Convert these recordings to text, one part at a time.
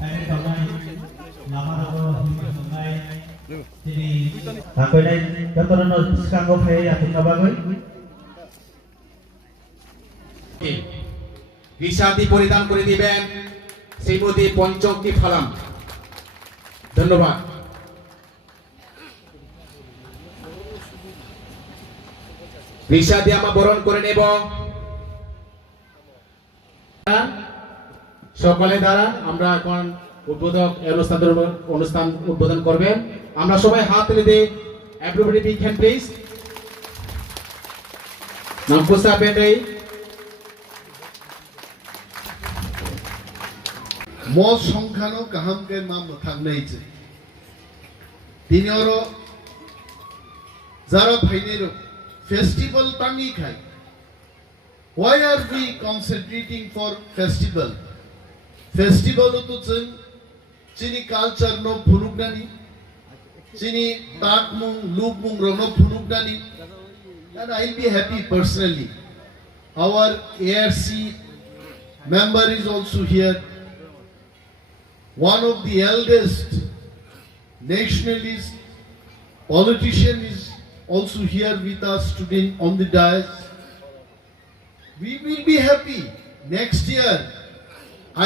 Hai Tony, lama aku mulai Tini. Aku ini dokter Nol sekarang kau ya kita bangun. রিশাদি পরিধান করে দিবেন শ্রীমতী পঞ্চকী ফালাম। ধন্যবাদ। রিশাদি আমরা বরণ করে নেব। সকলে দ্বারা আমরা এখন উদ্বোধক অনুষ্ঠান উদ্বোধন করবেন। আমরা সবাই হাত তুলে দিই। Everybody big hand please. Nampusa pendai. Mo songkhano kaham ke mam thangnai che. Tini oro zara phainero festival tangi khai. Why are we concentrating for festival? Festival to chen chini culture no phulugnani. Chini ttaadc lowajimung no phulugnani. And I'll be happy personally. Our ARC member is also here. One of the eldest nationalist politician is also here with us today on the dais. We will be happy. Next year,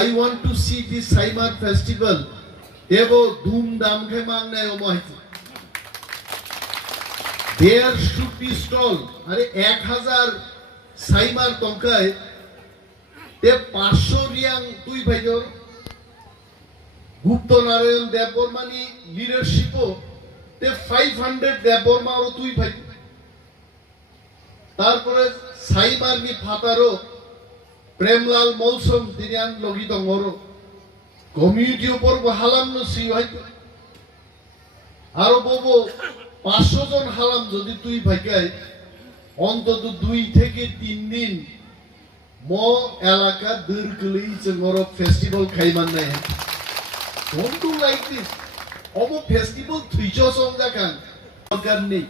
I want to see this Saihmar festival. Devo dhum dham ke mangnay omahite. There should be stall. Are 1000 Saihmar tonkai. Te 500 riang tui bhaiyor. Gupta Narayan Debbarma leadership te 500 Debbarma aro tui bhai. Tarpore Saihmar ni Phataro Prem Molsom Dinian logi dongoro. Community upor halam no si bhai. Aro bobo 500 জন হালাম যদি তুই ভাইকাই অন্তত 2 থেকে 3 দিন মো এলাকা দীর্ঘলেই চঙ্গর festival খাইমান নাই Don't do like this. Obo festival thuicho songa kan দরকার নেই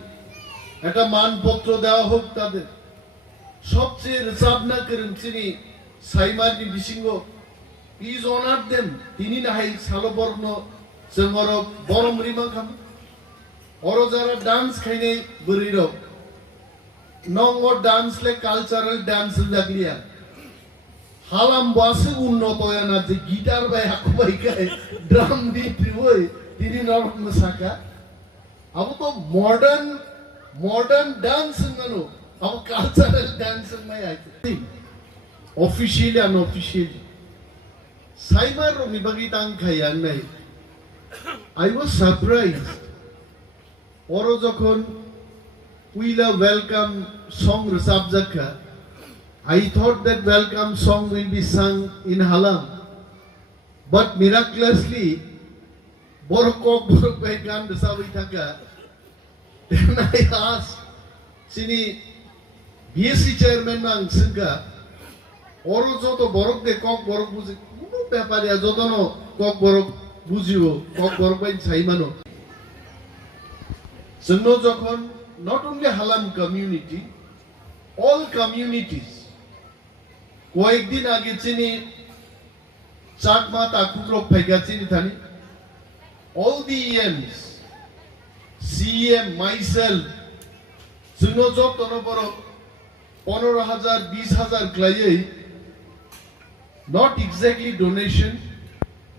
একটা মানপত্র দেওয়া হোক তাদের সবচেয়ে রিজার্ভ না করেন তিনি সাইমার নি বিসিঙ্গো প্লিজ অনার দেম তিনি না হাই সালবর্ণ চঙ্গর বরম রিমা খাম Oro jara dance khaine buriro. Nongo dance le cultural dance laglia. Halam base unnoto yana je guitar bai hakubai kai drum beat boy tini norok masaka. Abu to modern dance ngano. Abu cultural dance mai aite. Officially and unofficially. Saihmar ro mibagi tang khayang nai. I was surprised. Oro jokhon Uila welcome song resabjaka, I thought that welcome song will be sung in Halam, but miraculously borok bai gan resabai thaka. Then I asked sini BSc chairman nang singka oro joto borok de kok borok buji kuno byapare joto no kok borok bujibo kok borok bai saimano. So no jokhon not only Halam community, all communities. Koekdin age chini chakma takukro phaiga chini thani. All the EMs, CM, myself, suno job tono boro 15,000, 20,000 klai. Not exactly donation.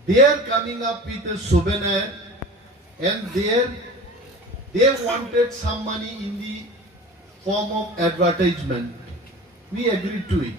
They are coming up with a souvenir, and they wanted some money in the form of advertisement. We agreed to it.